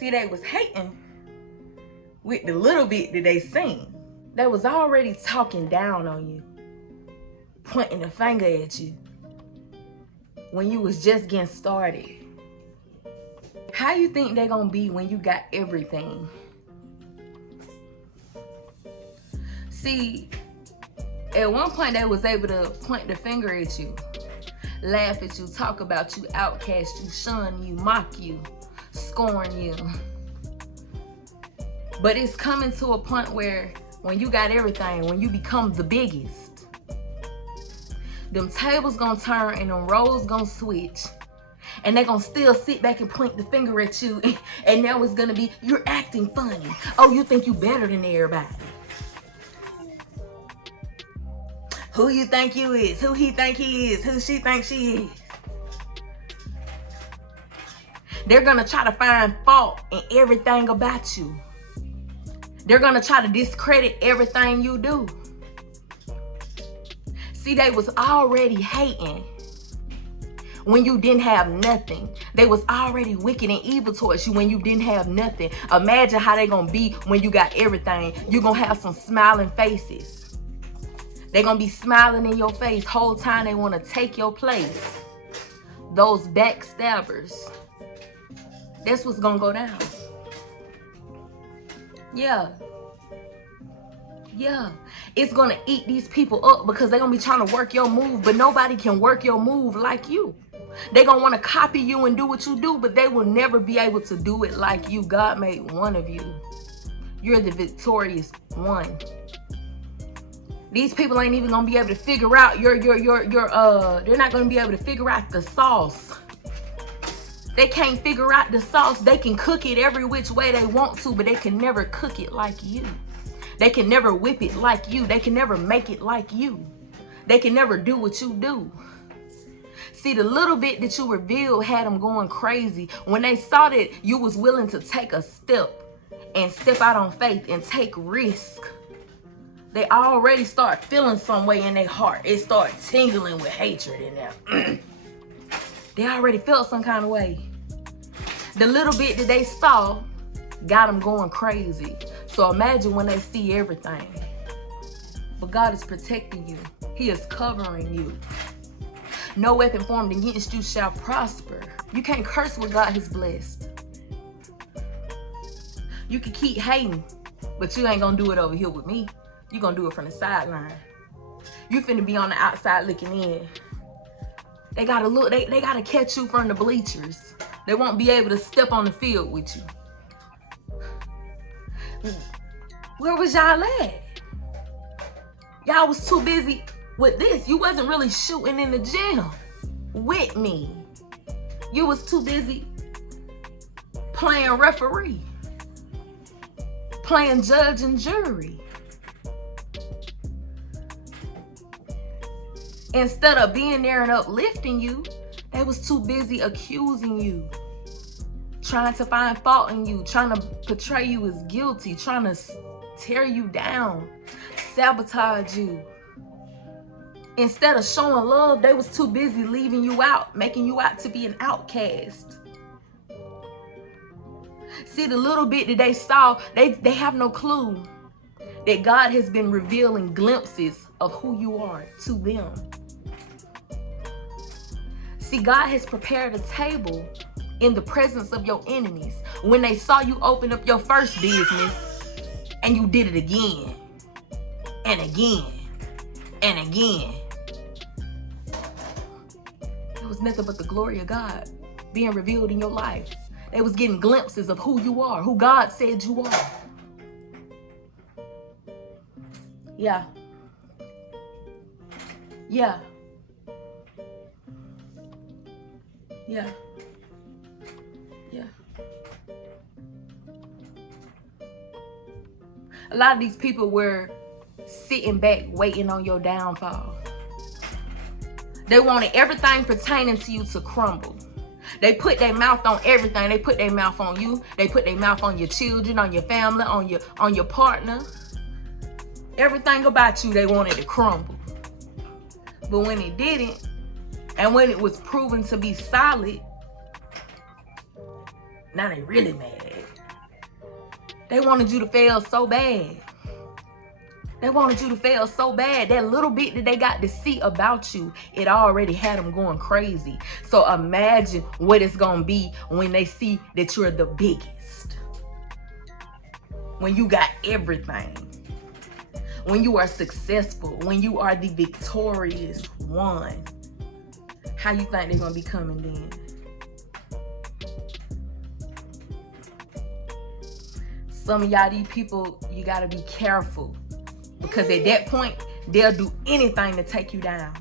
See, they was hating with the little bit that they seen. They was already talking down on you, pointing a finger at you when you was just getting started. How you think they gonna be when you got everything? See, at one point they was able to point the finger at you, laugh at you, talk about you, outcast you, shun you, mock you, scorn you. But it's coming to a point where when you got everything, when you become the biggest, them tables gonna turn and them roles gonna switch, and they gonna still sit back and point the finger at you, and now it's gonna be, you're acting funny. Oh, you think you better than everybody. Who you think you is, who he think he is, who she think she is. They're gonna try to find fault in everything about you. They're gonna try to discredit everything you do. See, they was already hating when you didn't have nothing. They was already wicked and evil towards you when you didn't have nothing. Imagine how they gonna be when you got everything. You're gonna have some smiling faces. They're gonna be smiling in your face whole time. They wanna take your place. Those backstabbers. That's what's gonna go down. Yeah. It's gonna eat these people up because they're gonna be trying to work your move, but nobody can work your move like you. They're gonna want to copy you and do what you do, but they will never be able to do it like you. God made one of you. You're the victorious one. These people ain't even gonna be able to figure out they're not gonna be able to figure out the sauce. They can't figure out the sauce. They can cook it every which way they want to, but they can never cook it like you. They can never whip it like you. They can never make it like you. They can never do what you do. See, the little bit that you revealed had them going crazy. When they saw that you was willing to take a step and step out on faith and take risk, they already start feeling some way in their heart. It start tingling with hatred in them. They already felt some kind of way. The little bit that they saw got them going crazy. So imagine when they see everything. But God is protecting you. He is covering you. No weapon formed against you shall prosper. You can't curse what God has blessed. You can keep hating, but you ain't gonna do it over here with me. You gonna do it from the sideline. You finna be on the outside looking in. They gotta look, they gotta catch you from the bleachers. They won't be able to step on the field with you. Where was y'all at? Y'all was too busy with this. You wasn't really shooting in the gym with me. You was too busy playing referee, playing judge and jury. Instead of being there and uplifting you, they was too busy accusing you, trying to find fault in you, trying to portray you as guilty, trying to tear you down, sabotage you. Instead of showing love, they was too busy leaving you out, making you out to be an outcast. See, the little bit that they saw, they have no clue that God has been revealing glimpses of who you are to them. See, God has prepared a table in the presence of your enemies. When they saw you open up your first business and you did it again and again and again, it was nothing but the glory of God being revealed in your life. They was getting glimpses of who you are, who God said you are. Yeah. Yeah. Yeah. Yeah. A lot of these people were sitting back waiting on your downfall. They wanted everything pertaining to you to crumble. They put their mouth on everything. They put their mouth on you. They put their mouth on your children, on your family, on your partner. Everything about you they wanted to crumble. But when it didn't, and when it was proven to be solid, now they really mad. They wanted you to fail so bad. They wanted you to fail so bad. That little bit that they got to see about you, it already had them going crazy. So imagine what it's going to be when they see that you're the biggest. When you got everything. When you are successful. When you are the victorious one. How you think they're going to be coming then? Some of y'all, these people, you got to be careful. Because at that point, they'll do anything to take you down.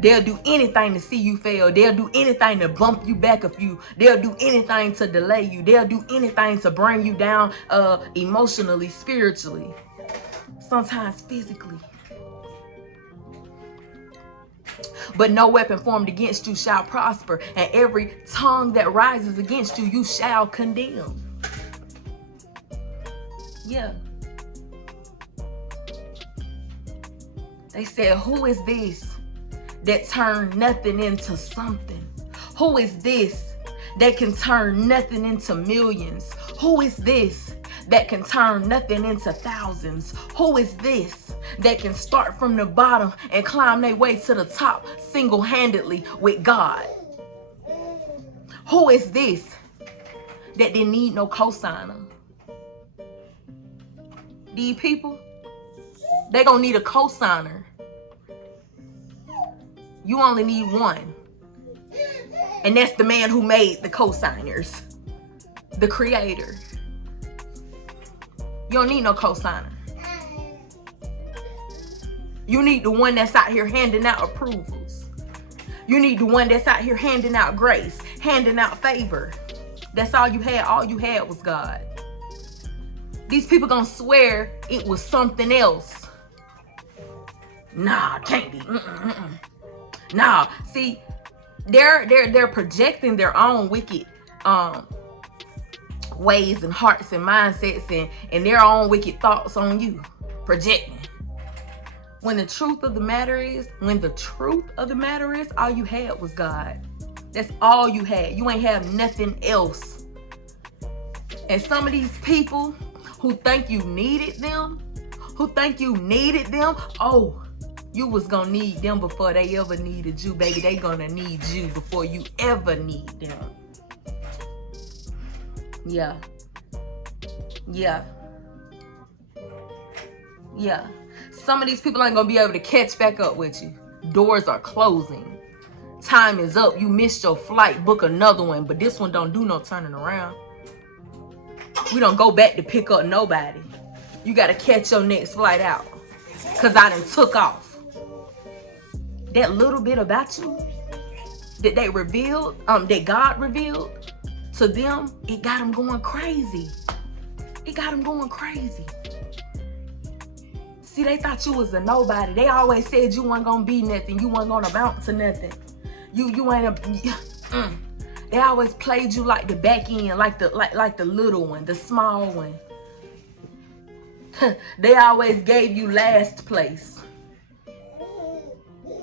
They'll do anything to see you fail. They'll do anything to bump you back a few. They'll do anything to delay you. They'll do anything to bring you down emotionally, spiritually, sometimes physically. But no weapon formed against you shall prosper, and every tongue that rises against you, you shall condemn. Yeah. They said, who is this that turned nothing into something? Who is this that can turn nothing into millions? Who is this that can turn nothing into thousands? Who is this that can start from the bottom and climb their way to the top single-handedly with God? Who is this that didn't need no cosigner? These people, they gonna need a cosigner. You only need one. And that's the man who made the cosigners. The creator. You don't need no cosigner. You need the one that's out here handing out approvals. You need the one that's out here handing out grace, handing out favor. That's all you had. All you had was God. These people gonna swear it was something else. Nah, can't be. Nah, see, they're projecting their own wicked ways and hearts and mindsets and their own wicked thoughts on you. Projecting. When the truth of the matter is, all you had was God. That's all you had. You ain't have nothing else. And some of these people who think you needed them, oh, you was gonna need them before they ever needed you, baby. They gonna need you before you ever need them. Yeah. Some of these people ain't gonna be able to catch back up with you. Doors are closing. Time is up. You missed your flight. Book another one. But this one don't do no turning around. We don't go back to pick up nobody. You gotta catch your next flight out. Cause I done took off. That little bit about you that they revealed, that God revealed to them, it got them going crazy. See, they thought you was a nobody. They always said you weren't gonna be nothing. You weren't gonna amount to nothing. You ain't They always played you like the back end, like the little one, the small one. They always gave you last place.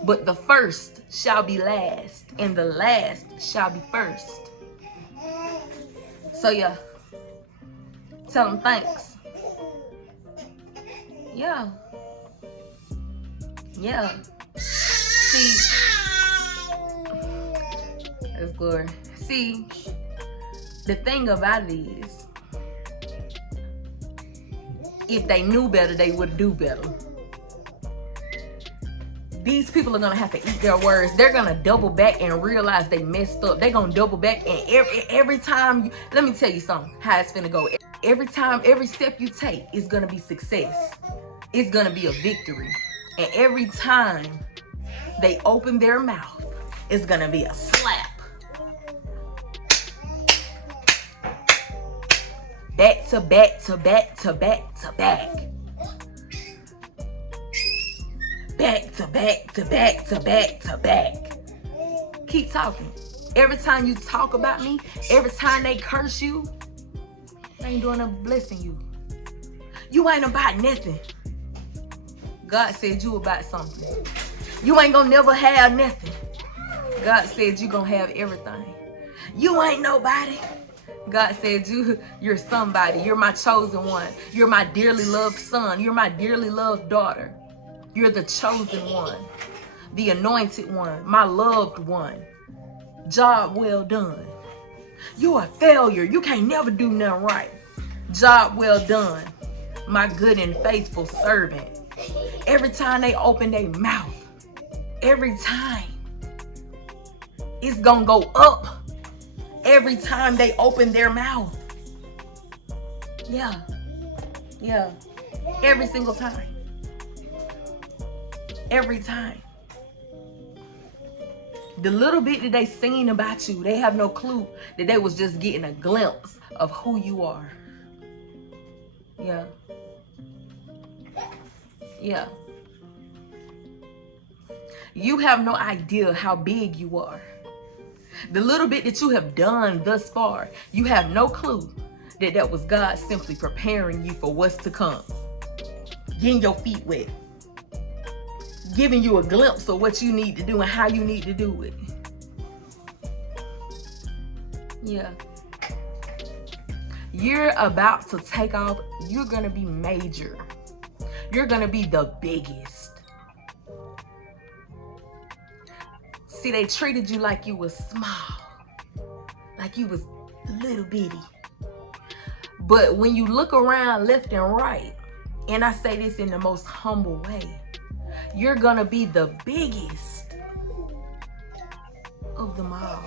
But the first shall be last, and the last shall be first. So yeah, tell them thanks. Yeah. See, that's glory. See, the thing about it is, if they knew better, they would do better. These people are gonna have to eat their words. They're gonna double back and realize they messed up. They're gonna double back, and every time you, let me tell you something, how it's finna go. Every time, every step you take is gonna be success. It's gonna be a victory. And every time they open their mouth, it's gonna be a slap. Back to back to back to back to back. Back to back to back to back to back. Keep talking. Every time you talk about me, every time they curse you, they ain't doing nothing but blessing you. You ain't about nothing. God said you about something. You ain't gonna never have nothing. God said you gonna have everything. You ain't nobody. God said, you're somebody. You're my chosen one. You're my dearly loved son. You're my dearly loved daughter. You're the chosen one, the anointed one, my loved one. Job well done. You're a failure. You can't never do nothing right. Job well done, my good and faithful servant. Every time they open their mouth, every time, it's gonna go up. Every time they open their mouth. Yeah. Every single time. Every time. The little bit that they seen about you, they have no clue that they was just getting a glimpse of who you are. Yeah. You have no idea how big you are. The little bit that you have done thus far, you have no clue that that was God simply preparing you for what's to come. Getting your feet wet. Giving you a glimpse of what you need to do and how you need to do it. Yeah. You're about to take off. You're going to be major. You're going to be the biggest. See, they treated you like you was small. Like you was little bitty. But when you look around left and right, and I say this in the most humble way, you're going to be the biggest of them all.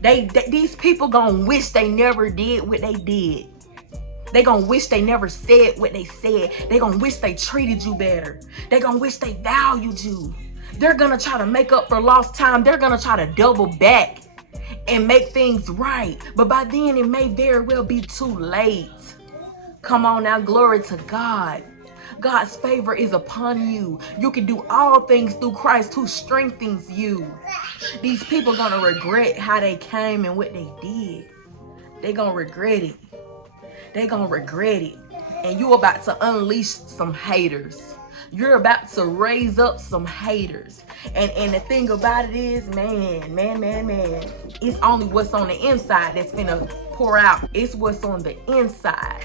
These people gonna wish they never did what they did. They gonna wish they never said what they said. They gonna wish they treated you better. They gonna wish they valued you. They're gonna try to make up for lost time. They're gonna try to double back and make things right. But by then it may very well be too late. Come on now, glory to God. God's favor is upon you. You can do all things through Christ who strengthens you. These people gonna regret how they came and what they did. They gonna regret it. They gonna regret it. And you about to unleash some haters. You're about to raise up some haters. And the thing about it is, man, it's only what's on the inside that's gonna pour out. It's what's on the inside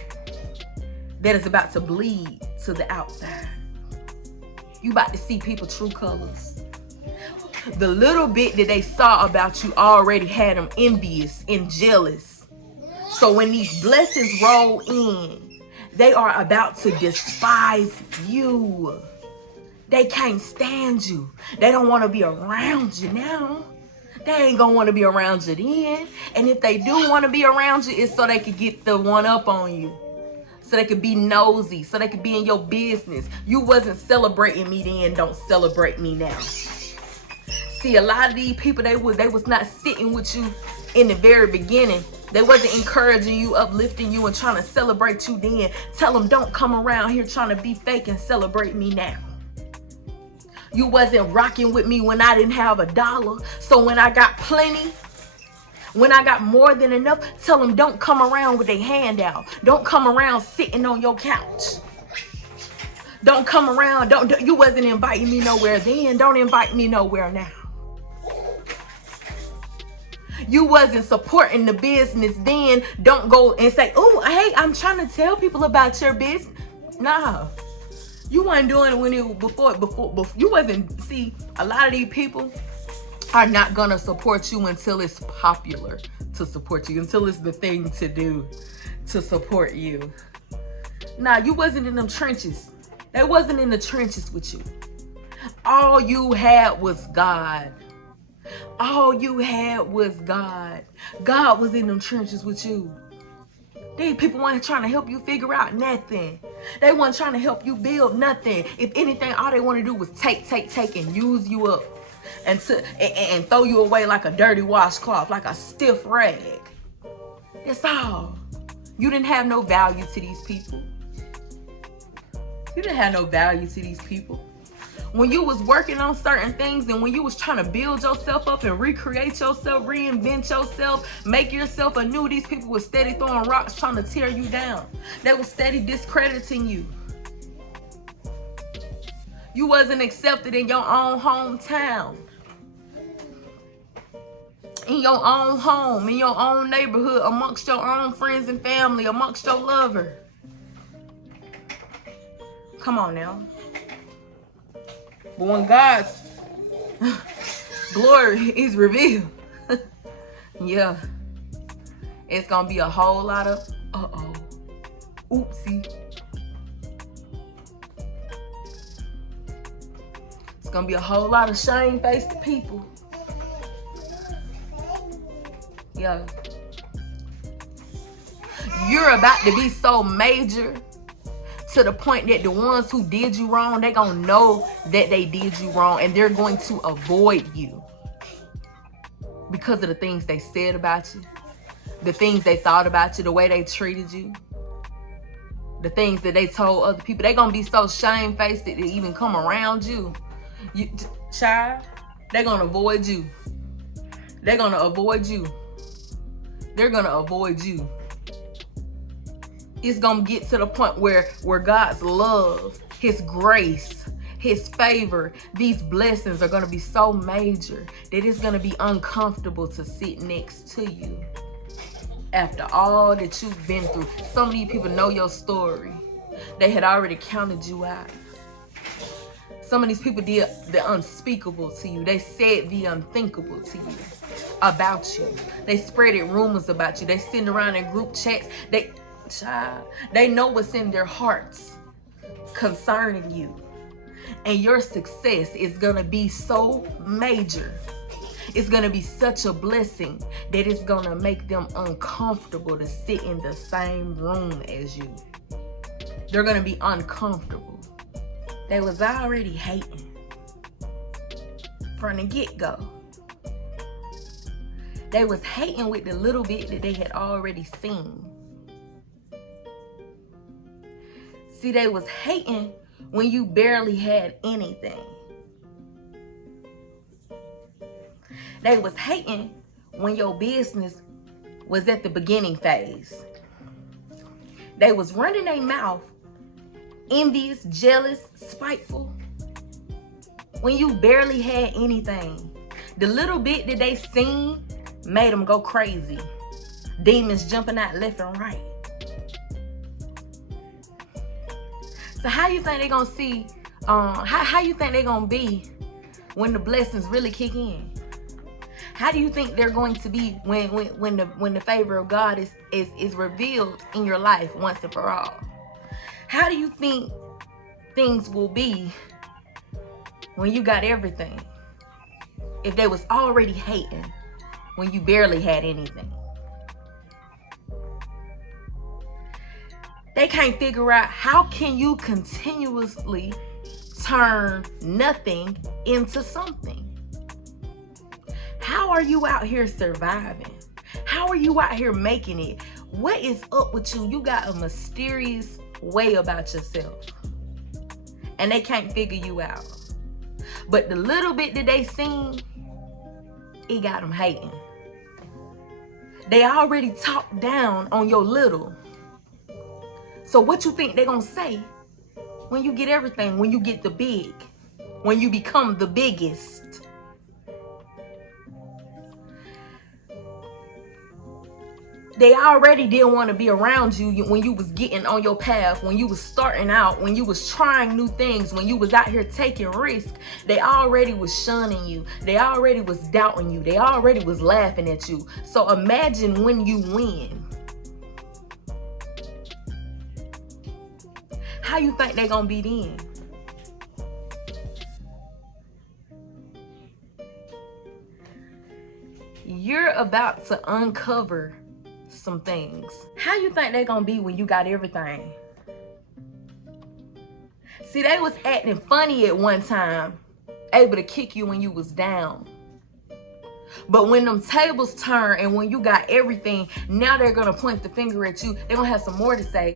that is about to bleed to the outside. You about to see people true colors. The little bit that they saw about you already had them envious and jealous. So when these blessings roll in, they are about to despise you. They can't stand you. They don't want to be around you now. They ain't gonna want to be around you then. And if they do want to be around you, it's so they could get the one up on you. So they could be nosy, so they could be in your business. You wasn't celebrating me then, don't celebrate me now. See, a lot of these people, they was not sitting with you in the very beginning. They wasn't encouraging you, uplifting you, and trying to celebrate you then. Tell them, don't come around here trying to be fake and celebrate me now. You wasn't rocking with me when I didn't have $1. So when I got plenty, when I got more than enough, tell them don't come around with their hand out. Don't come around sitting on your couch. Don't come around. You wasn't inviting me nowhere then. Don't invite me nowhere now. You wasn't supporting the business then. Don't go and say, oh, hey, I'm trying to tell people about your business. Nah. You weren't doing it when it was before. You wasn't. See, a lot of these people are not gonna support you until it's popular to support you, until it's the thing to do to support you. Nah, you wasn't in them trenches. They wasn't in the trenches with you. All you had was God. All you had was God. God was in them trenches with you. These people weren't trying to help you figure out nothing. They weren't trying to help you build nothing. If anything, all they want to do was take and use you up. And throw you away like a dirty washcloth, like a stiff rag. That's all. You didn't have no value to these people. You didn't have no value to these people. When you was working on certain things and when you was trying to build yourself up and recreate yourself, reinvent yourself, make yourself anew, these people were steady throwing rocks trying to tear you down. They were steady discrediting you. You wasn't accepted in your own hometown. in your own home, in your own neighborhood, amongst your own friends and family, amongst your lover. Come on now. But when God's glory is revealed, yeah, it's gonna be a whole lot of oopsie. It's gonna be a whole lot of shame-faced people. Yeah. You're about to be so major to the point that the ones who did you wrong, they're gonna know that they did you wrong, and they're going to avoid you because of the things they said about you, the things they thought about you, the way they treated you, the things that they told other people. They're gonna be so shame-faced that they even come around you. Child, they're gonna avoid you. They're gonna avoid you. They're gonna avoid you. It's gonna get to the point where God's love, his grace, his favor, these blessings are gonna be so major that it's gonna be uncomfortable to sit next to you after all that you've been through. Some of these people know your story. They had already counted you out. Some of these people did the unspeakable to you. They said the unthinkable to you about you. They spreaded rumors about you. They sitting around in group chats. They know what's in their hearts concerning you. And your success is going to be so major. It's going to be such a blessing that it's going to make them uncomfortable to sit in the same room as you. They're going to be uncomfortable. They was already hating from the get-go. They was hating with the little bit that they had already seen. See, they was hating when you barely had anything. They was hating when your business was at the beginning phase. They was running their mouth, envious, jealous, spiteful, when you barely had anything. The little bit that they seen made them go crazy. Demons jumping out left and right. So how you think they're gonna see, how you think they're gonna be when the blessings really kick in? How do you think they're going to be when the favor of God is revealed in your life once and for all? How do you think things will be when you got everything, if they was already hating when you barely had anything? They can't figure out, how can you continuously turn nothing into something? How are you out here surviving? How are you out here making it? What is up with you? You got a mysterious way about yourself, and they can't figure you out. But the little bit that they seen, it got them hating. They already talked down on your little. So what you think they're gonna say when you get everything, when you get the big, when you become the biggest? They already didn't want to be around you when you was getting on your path, when you was starting out, when you was trying new things, when you was out here taking risks. They already was shunning you. They already was doubting you. They already was laughing at you. So imagine when you win. How you think they gonna be then? You're about to uncover some things. How you think they gonna be when you got everything? See, they was acting funny at one time, able to kick you when you was down. But when them tables turn and when you got everything, now they're gonna point the finger at you. They're gonna have some more to say.